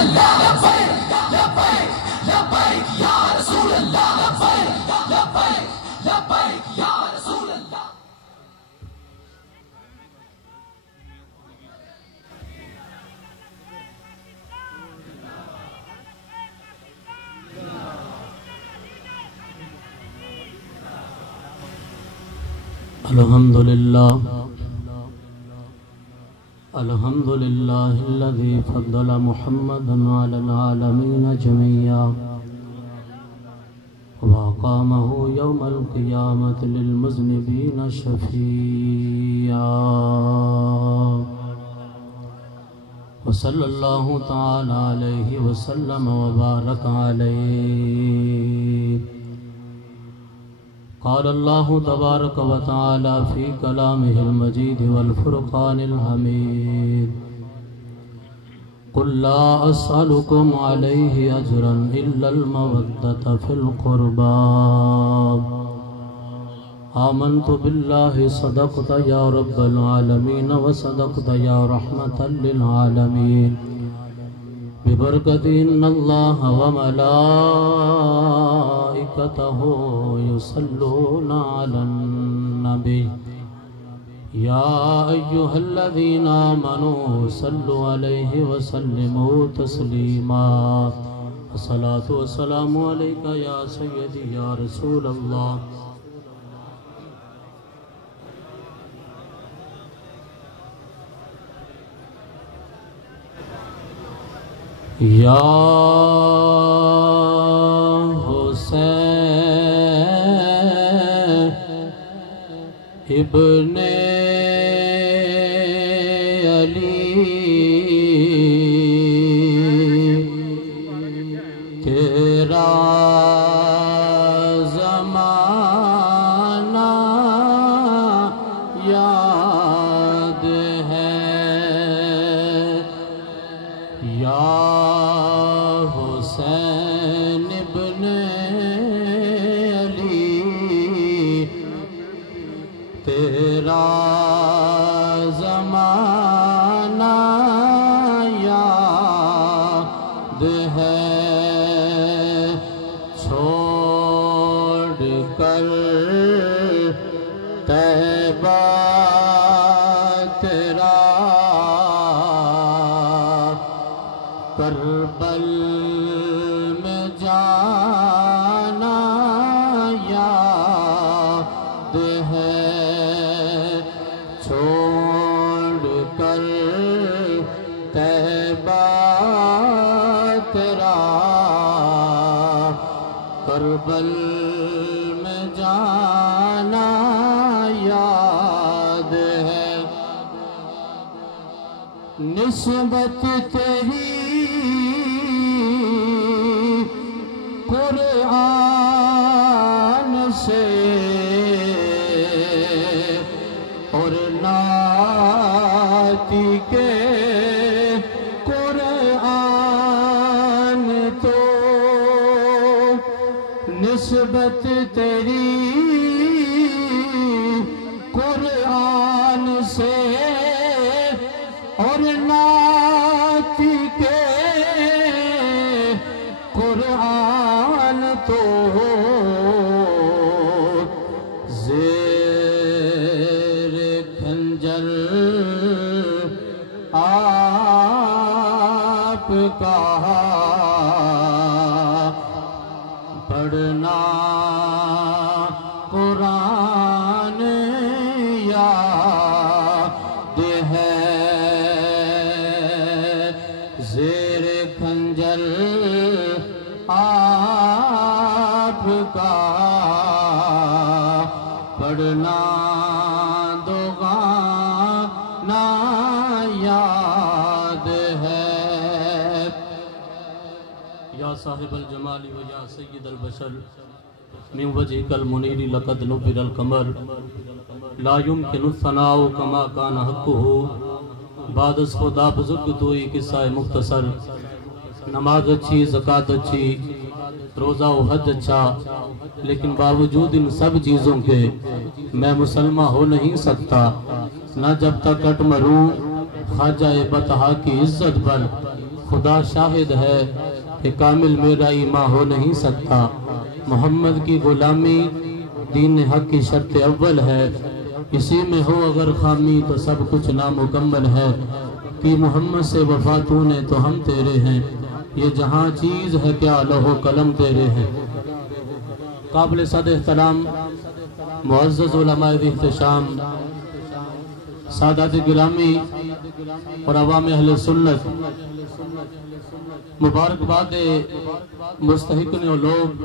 اللہ لبیک لبیک لبیک یا رسول اللہ لبیک لبیک لبیک یا رسول اللہ. الحمدللہ الذی فضل محمدا علی العالمین جميعا وأقامه يوم القيامة للمذنبين شفيعا وصلى الله تعالى عليه وسلم وبارك عليه. قال الله تبارك وتعالى في كلامه المجيد والفرقان الحميد قل لا أسألكم عليه أجرا إلا المودة في القربى آمنت بالله صدقت يا رب العالمين وصدقت يا رحمة للعالمين ببركة إن الله وملائكته يصلون على النبي يا أيها الذين آمنوا صلوا عليه وسلموا تسليما. الصلاة والسلام عليك يا سيدي يا رسول الله یا حسین ابن علی تیرا زمانہ یاد ہے یا حسین ابن علی تیرا زمانہ یاد ہے چھوڑ کر طیبہ تیرا کربل میں جانا یاد ہے چھوڑ کر طیبہ تیرا کربل میں جانا یاد ہے. نسبت تیری قرآن سے اور ناتی کے قرآن تو نسبت تیری قرآن سے اور ناتی کے قرآن تو زیر خنجر آپ کا پڑھنا قرآن یاد ہے زیر خنجر آپ کا پڑھنا دوگانا یاد ہے. یا صاحب الجمال و یا سید البشر من وجهك المنیر لقد نبر القمر لا يمكن الثناء كما كان حقه. بعد از خدا بزرگ تو ہی قصہ مختصر. نماز اچھی، زکوٰۃ اچھی، روزہ و حج اچھا، لیکن باوجود ان سب چیزوں کے میں مسلمہ ہو نہیں سکتا نہ جب تک کٹ مروں خواجہ بطحا کی عزت پر خدا شاہد ہے کہ کامل میرا ایمان ہو نہیں سکتا، محمد کی غلامی دین حق کی شرط اول ہے، اسی میں ہو اگر خامی تو سب کچھ نامکمل ہے، کہ محمد سے وفا تو نے تو ہم تیرے ہیں، یہ جہاں چیز ہے کیا لوح و قلم تیرے ہیں۔ قابل صد احترام معزز علماء احتشام، سادات گرامی اور عوام اہل سنت، مبارکباد مستحق نے لوگ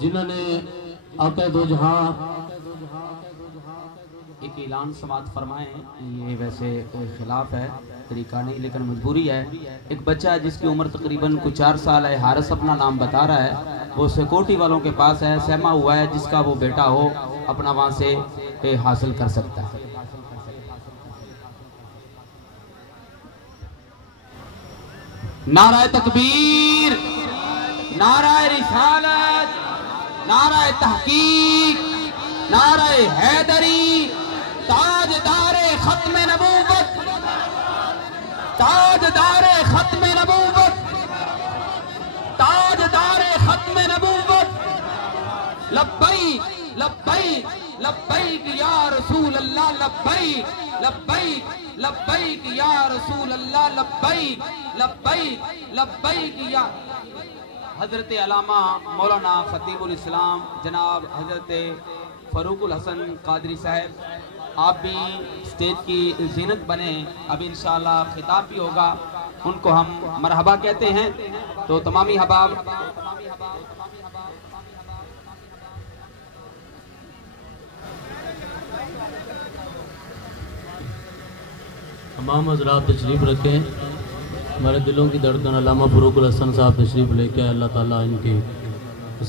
جنہوں نے آقا دو جہاں ایک اعلان سماعت فرمائیں۔ یہ ویسے کوئی خلاف ہے، طریقہ نہیں، لیکن مجبوری ہے۔ ایک بچہ ہے جس کی عمر تقریباً کچھ 4 سال ہے، حارث اپنا نام بتا رہا ہے، وہ سیکورٹی والوں کے پاس ہے، سہما ہوا ہے، جس کا وہ بیٹا ہو اپنا وہاں سے حاصل کر سکتا ہے۔ نعرہ تکبیر، نعرہ رسالت، نعرہ تحقیق، نعرہ حیدری، تاجدار ختم نبوت، تاجدار ختم نبوت، تاجدار ختم نبوت، لبیک لبیک لبیک یا رسول اللہ، لبیک لبیک لبیک یا رسول اللہ، لبیک لبیک لبیک یا حضرت علامہ مولانا خطیب الاسلام جناب حضرت فاروق الحسن قادری صاحب، آپ بھی اسٹیج کی زینت بنے، ابھی انشاءاللہ خطاب بھی ہوگا، ان کو ہم مرحبا کہتے ہیں، تو تمامی حباب تمام حضرات تشریف رکھیں۔ ہمارے دلوں کی دھڑکن علامہ فاروق الحسن صاحب تشریف لے کے، اللہ تعالیٰ ان کی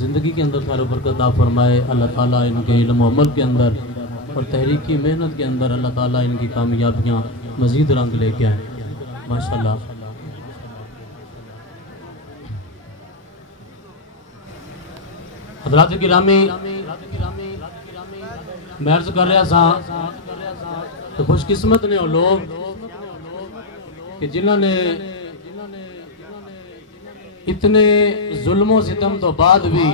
زندگی کے اندر خیر و برکت عطا فرمائے، اللہ تعالیٰ ان کے علم و عمل کے اندر اور تحریکی محنت کے اندر اللہ تعالیٰ ان کی کامیابیاں مزید رنگ لے کے آئیں، ماشاءاللہ۔ حضرات گرامی، میں عرض کر رہا تھا کہ خوش قسمت نے وہ لوگ کہ جنہوں نے اتنے ظلم و ستم تو بعد بھی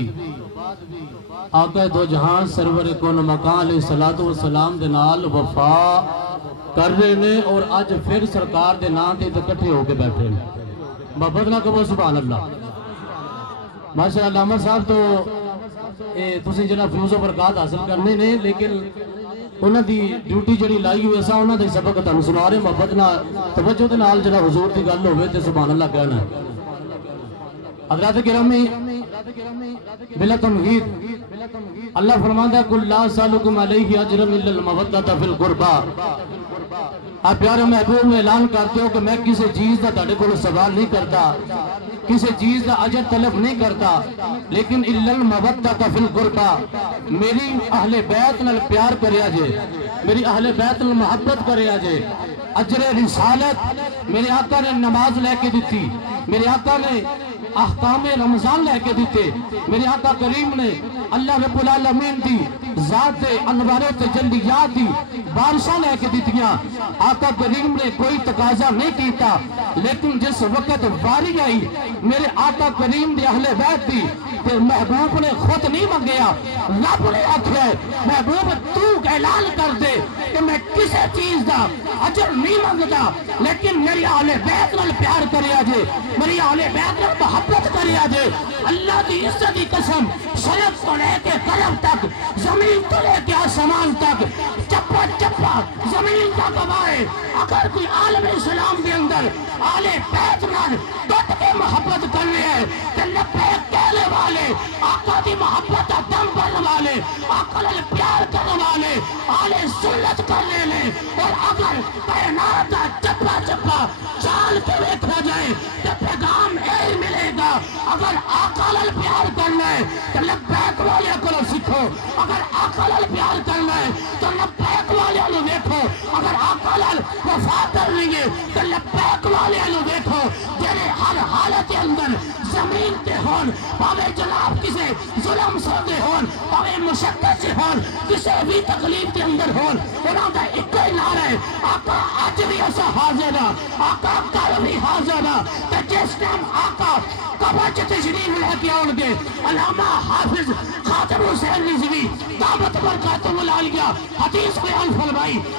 آقا دو جہاں سرور کون مکان علیہ السلام دے نال وفا کر رہے نے، اور آج پھر سرکار دے نام دے اکٹھے ہو کے بیٹھے ہیں۔ محبت نہ کہو سبحان اللہ۔ ماشاءاللہ علامہ صاحب تو تسی جنہ فیوز و برکات حاصل کرنے نے، لیکن انہاں دی ڈیوٹی جڑی لائی ہوئی ایسا انہاں دی سبق تانوں سنا رہے، محبت نہ توجہ دے نال جڑا حضور دی گل ہوئے تے سبحان اللہ کہنا ہے۔ حضرات گرامی، بلا تمہید اللہ فرماتا ہے قُلْ لَا أَسْأَلُكُمْ عَلَيْهِ أَجْرًا إِلَّا الْمَوَدَّةَ فِي الْقُرْبَى۔ آپ پیارے محبوب میں اعلان کرتے ہو کہ میں کسی چیز دا تہاڈے کولوں سوال نہیں کرتا، کسی چیز دا اجر طلب نہیں کرتا، لیکن إِلَّا الْمَوَدَّةَ فِي الْقُرْبَى، میری اہل بیت نال پیار کریا جے، میری اہل بیت نال محبت کریا جے۔ اجر رسالت میرے آقا نے نماز لے کے دیتی، میرے آقا نے احکام رمضان لے کے دیتے، میرے آقا کریم نے اللہ رب العالمین دی ذات انوار تجلیات دی بارشاں لے کے دیتیاں۔ آقا کریم نے کوئی تقاضا نہیں کیتا، لیکن جس وقت واری آئی میرے آقا کریم دی اہل بیت دی، پھر محبوب نے خود نہیں منگیا، رب نے آکھیا محبوب تو اعلان کر دے کہ میں کسی چیز دا اجر نہیں منگتا، لیکن میری اہل بیت نال پیار کریا جے، میری اہل بیت نال محبت کریا جے۔ اللہ دی عزت دی قسم، سڑک کو لے کے قلم تک، زمین کو لے کے آسمان تک، چپا چپا زمین کا گواہ، اگر کوئی عالم اسلام کے اندر اہل بیت نال ڈٹ کے محبت کرنے ہے کہ لبیک کہنے والے، آقا دی محبت دم بھرنے والے، آقا نال پیار کرنے والے اہل سنت کرنے لیں، اور اگر کائنات چپا چپا چال کے دیکھا جائے تو پیغام یہی ملے گا، اگر آقا نال پیار کرنا ہے تو لبیک والے کو سیکھو، اگر آقا نال پیار کرنا ہے تو لبیک والے کو دیکھو، اگر آقا نال وفا کرنی ہے تو لبیک والے کو دیکھو، جنہیں ہر حالت کے اندر اندر زمین تے ہون پاوے جناب کسے ظلم سودے ہون پاوے مشقت سے ہون کسے بھی تکلیف کے اندر ہون انہوں کا ایک ہی نعرہ ہے آقا آج بھی ایسا حاضر ہے آقا کل بھی حاضر ہے کہ جس ٹائم آقا قبر چ تشریف لے کے آؤ گے علامہ حافظ خاتم حسین رضوی دعوت برکاتہ العالیہ حدیث بیان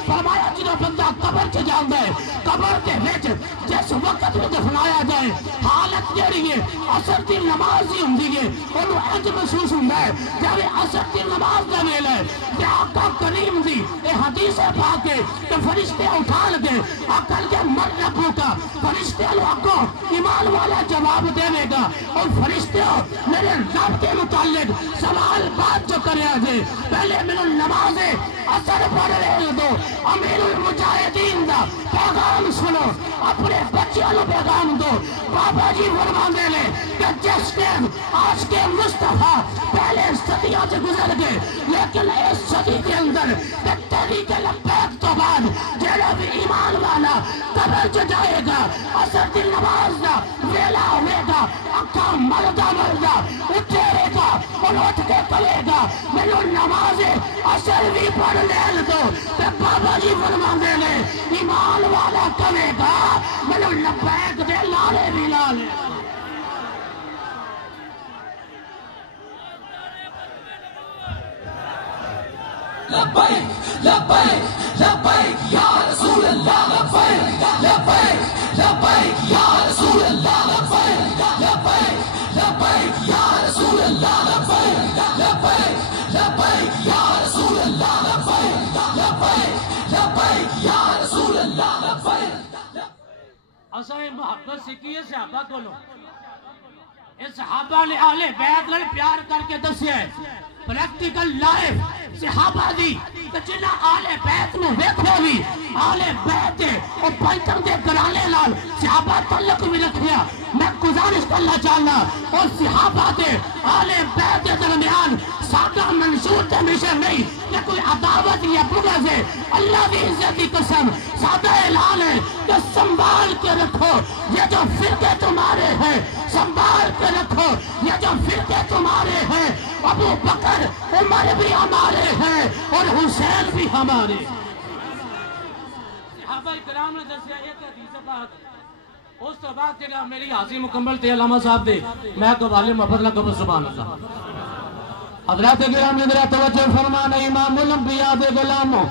فرمایا جنہوں بندہ قبر چ جاندا ہے قبر کے وچ جس وقت میں دفنایا جائے حالت جڑی ہے عصر دی نماز ہی ہوندی ہے انہوں انج محسوس ہوندا ہے جب عصر دی نماز دا ویلا ہے کہ آقا کریم دی اے حدیث پاک ہے کہ فرشتے اٹھا لگے آقا کے مر ربو کا فرشتے آقا ایمان والا جواب دے گا اور فرشتے میرے رب کے متعلق سوال بات جو کرے آجے پہلے میں نماز اثر پڑھ رہے دو امیر المجاہدین دا پیغام سنو اپنے بچیاں لو پیغام دو بابا جی فرمان دے لے کہ جس ٹائم آج کے مصطفیٰ پہلے صدیوں سے گزر گئے لیکن اس صدی کے اندر تحریک لبیک تو بعد جڑا بھی ایمان والا قبر جو جائے گا اثر دی نماز دا ویلا ہوئے گا اکھا مردہ اٹھے گا اور اٹھ کے کلے گا میرے نماز اثر بھی پڑھ لے دو کہ بابا جی فرما دے لے ایمان والا کلے گا میرے لبیک دے لالے بھی لالے لبیک لبیک لبیک یا رسول اللہ لبیک لبیک لبیک یا رسول اللہ لبیک لبیک لبیک یا رسول اللہ لبیک لبیک لبیک یا رسول اللہ لبیک لبیک لبیک یا رسول اللہ لبیک اساں محبت سیکھی ہے صحابہ کو لو اس صحابہ نے اہل بیت نال پیار کر کے دسیا ہے پریکٹیکل لائف صحابہ دی کہ جنہ آل بیت میں ویکھو بھی آل بیت اور پنچم دے گرانے لال صحابہ تعلق بھی رکھیا میں گزارش کرنا چاہنا اور صحابہ دے آل بیت درمیان سادہ منصور تے مشن نہیں کہ کوئی عداوت یا بغض ہے اللہ کی عزت کی قسم سادہ اعلان ہے کہ سنبھال کے رکھو یہ جو فرقے تمہارے ہیں سنبھال کے رکھو یہ جو فرقے تمہارے ہیں ابو بکر عمر بھی ہمارے ہیں اور حسین بھی ہمارے صحابہ کرام نے دسیا ایک حدیث پاک اس تو بعد جگہ میری حاضری مکمل تھے علامہ صاحب دے میں قبال محبت لکب سبحان اللہ حضرات کرام نے ذرا توجہ فرمانا امام الانبیاء دے غلاموں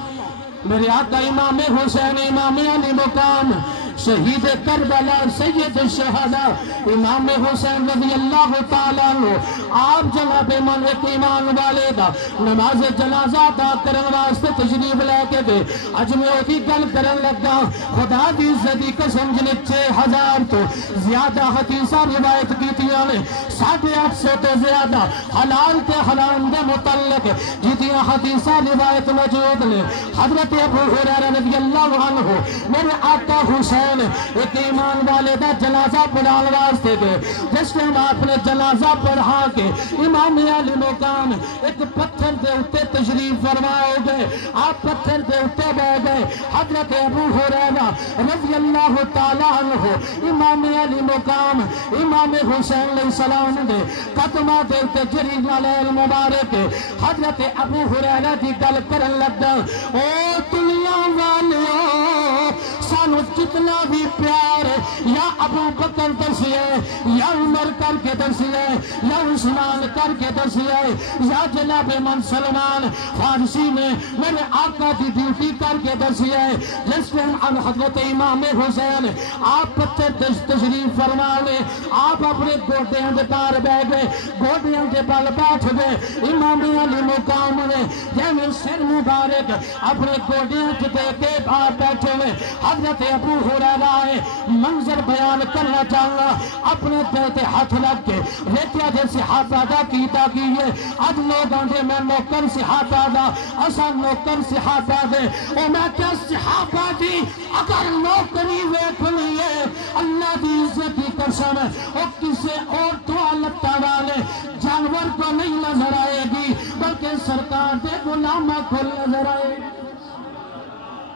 میرے آقا امام حسین امام علی مقام شہید کربلا سید الشہداء امام حسین رضی اللہ تعالیٰ عنہ آپ جناب من ایک ایمان والے دا نماز جنازہ دا کرن واسطے تشریف لے کے دے اج میں ہوتی گل کرن لگا خدا دی عزت دی قسم جنے 6000 تو زیادہ حدیثہ روایت کیتیاں نے 850 تو زیادہ حلال تے حرام دے متعلق جتیاں حدیثہ روایت موجود نے حضرت ابو ہریرہ رضی اللہ عنہ میرے آقا حسین ایک ایمان والے دا جنازہ پڑھان واسطے دے جس ٹائم آپ نے جنازہ پڑھا کے امام علی مقام ایک پتھر دے اتے تشریف فرمائے گئے آپ پتھر دے اتے بہ گئے حضرت ابو ہریرہ رضی اللہ تعالیٰ عنہ امام علی مقام امام حسین علیہ السلام دے قدمہ دے اتے جریل علیہ مبارک حضرت ابو ہریرہ دی گل کرن لگا او دنیا والیوں سانو جتنا بھی پیار یا ابو بکر درسیے یا عمر کر کے درسیے یا عثمان کر کے درسیے یا جناب من سلمان فارسی میں میرے آقا دی ڈیوٹی کر کے درسیے جس میں حضرت امام حسین آپ پتھر تشریف فرمانے آپ اپنے گوڑیاں دے پار بہ گئے گوڑیاں دے بال بیٹھ گئے امام علی مقام نے جیسے سر مبارک اپنے گوڑیاں دے کے بار بیٹھے ہوئے حضرت ابو ہریرہ ہے منظر بیان کرنا چاہنا اپنے دیتے ہاتھ لگ کے ویتیا دے صحابہ دا کیتا کیے اب لوگاں دے میں نوکر صحابہ دا اسا نوکر صحابہ دے او میں کیا صحابہ دی اگر نوکری ویکھ لیے اللہ دی عزت کی قسم او کسے اور تو لتا والے جانور کو نہیں نظر آئے گی بلکہ سرکار دے غلامہ کو نظر آئے گی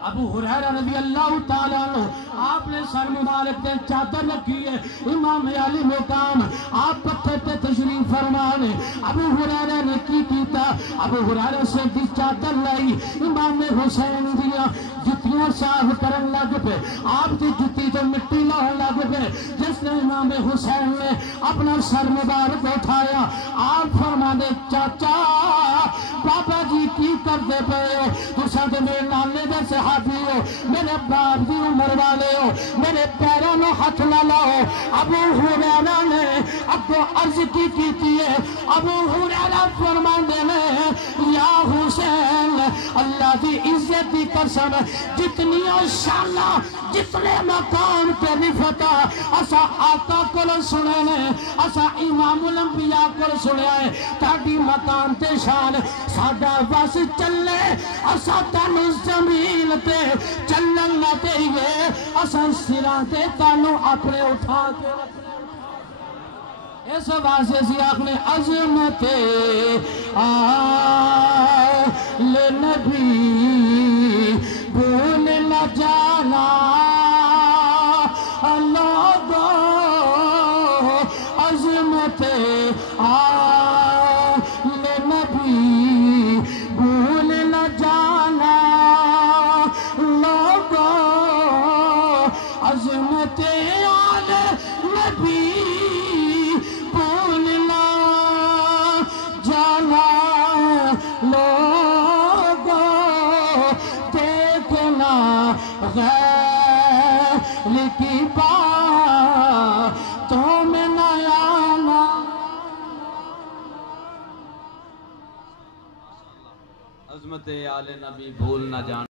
ابو ہریرہ رضی اللہ تعالیٰ عنہ آپ نے سر مبارک پہ چادر رکھی ہے، امام علی مقام آپ پتھر پہ تشریف فرمانے، ابو ہریرہ نے کی کیتا، ابو ہریرہ سے دی چادر لائی، امام حسین دیا جتیاں صاف کرن لگ پہ، آپ دی جتی تو مٹی لاؤں لگ پہ، جس نے امام حسین نے اپنا سر مبارک اٹھایا، آپ فرمانے چاچا بابا جی کی کرتے پہ ہو، تو ساتھ میرے نانے دے صحابی ہو، میرے باپ دی عمر والے ہو، میرے پیروں نے ہاتھ نہ لاؤ۔ ابو ہریرہ نے اب کو عرض کی کیتی ہے، ابو ہریرہ فرماندے نے یا حسین اللہ دی عزت دی قسم جتنی شانہ جتنے مقام پہ نفتا اسا آقا کل سنے نے، اسا امام الانبیاء کل سنے آئے، تاڑی مقام تے شان سادہ بس چلے، اسا تانو زمین تے چلن نہ دئیے، اسا سران تے تانو اپنے اٹھا کے رکھنے۔ اس واسطے سی اپنے عظمت آل نبی بھول نہ جانا لوگو، عظمت آل نبی بھول نہ جانا لوگو، عظمت آل نبی لوگو، دیکھنا غیر کی باتوں میں نہ آنا۔ عظمت آل نبی بھول نہ جانا۔